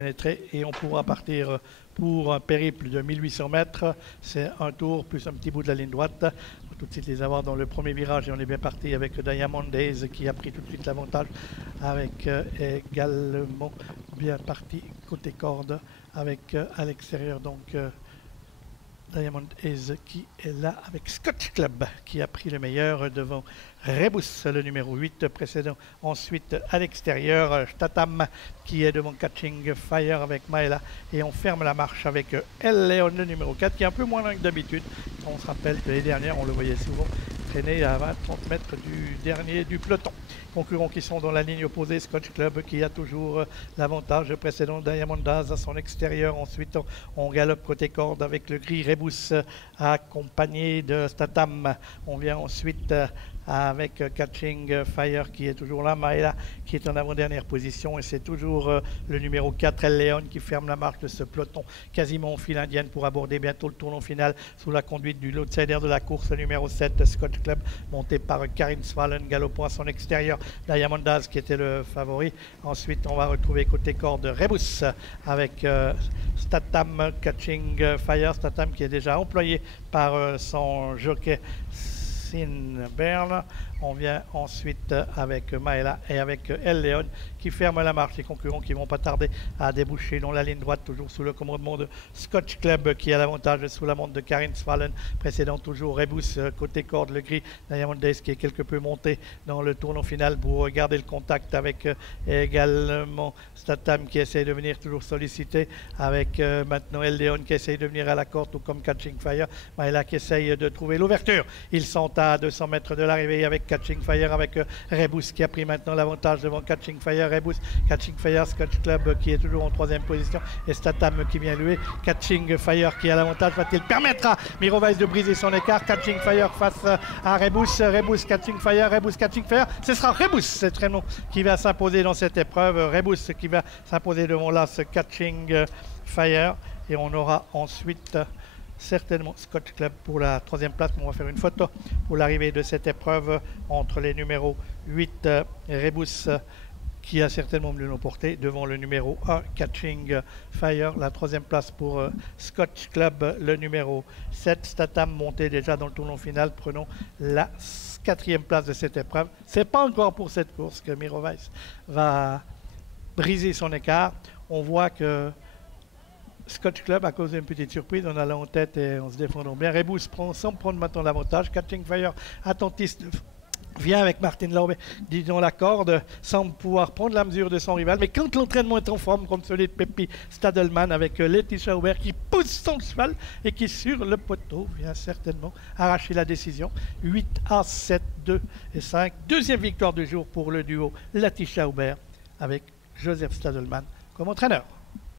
Et on pourra partir pour un périple de 1800 mètres. C'est un tour plus un petit bout de la ligne droite. On va tout de suite les avoir dans le premier virage et on est bien parti avec Diamond Days qui a pris tout de suite l'avantage avec également bien parti côté corde avec à l'extérieur donc Diamond Days qui est là avec Scotch Club qui a pris le meilleur devant Rebus, le numéro 8 précédent. Ensuite, à l'extérieur, Statham qui est devant Catching Fire avec Maela. Et on ferme la marche avec El Leon, le numéro 4, qui est un peu moins lent que d'habitude. On se rappelle que les dernières, on le voyait souvent traîner à 20-30 mètres du dernier du peloton. Concurrents qui sont dans la ligne opposée, Scotch Club qui a toujours l'avantage précédent, Diamond Days à son extérieur. Ensuite, on galope côté corde avec le gris Rebus accompagné de Statham. On vient ensuite avec Catching Fire qui est toujours là, Maela qui est en avant-dernière position et c'est toujours le numéro 4, El Leon qui ferme la marche de ce peloton quasiment en file indienne pour aborder bientôt le tournant final sous la conduite du outsider de la course, le numéro 7, Scotch Club, monté par Karin Svallen, galopant à son extérieur, Diamond Days qui était le favori. Ensuite, on va retrouver côté corde Rebus avec Statham, Catching Fire, Statham qui est déjà employé par son jockey Berle. On vient ensuite avec Maela et avec El Leon qui ferme la marche. Les concurrents qui ne vont pas tarder à déboucher dans la ligne droite, toujours sous le commandement de Scotch Club qui a l'avantage sous la montre de Karin Svallen. Précédent toujours Rebus côté corde, le gris Diamond Days qui est quelque peu monté dans le tournant final pour garder le contact avec également Statham qui essaie de venir toujours solliciter avec maintenant El Leon qui essaie de venir à la corde tout comme Catching Fire. Maela qui essaye de trouver l'ouverture. Ils sont à 200 mètres de l'arrivée avec Catching Fire avec Rebus qui a pris maintenant l'avantage devant Catching Fire. Rebus, Catching Fire, Scotch Club qui est toujours en troisième position et Statham qui vient lui. Catching Fire qui a l'avantage, va-t-il permettre à Mirovice de briser son écart? Catching Fire face à Rebus, Rebus Catching Fire, Rebus Catching Fire. Ce sera Rebus, c'est très long, qui va s'imposer dans cette épreuve. Rebus qui va s'imposer devant l'as Catching Fire et on aura ensuite certainement Scotch Club pour la troisième place. On va faire une photo pour l'arrivée de cette épreuve entre les numéros 8 Rebus qui a certainement mieux l'emporté devant le numéro 1 Catching Fire. La troisième place pour Scotch Club, le numéro 7 Statham monté déjà dans le tournant final. Prenons la quatrième place de cette épreuve. C'est pas encore pour cette course que Mirovice va briser son écart. On voit que Scotch Club a causé une petite surprise en allant en tête et en se défendant bien. Rebus semble prendre maintenant l'avantage. Catching Fire, attentiste, vient avec Martin Laube, disons la corde, semble pouvoir prendre la mesure de son rival. Mais quand l'entraînement est en forme, comme celui de Peppi Stadelman avec Laetitia Aubert qui pousse son cheval et qui, sur le poteau, vient certainement arracher la décision. 8 à 7, 2 et 5. Deuxième victoire du jour pour le duo Laetitia Aubert avec Joseph Stadelman comme entraîneur.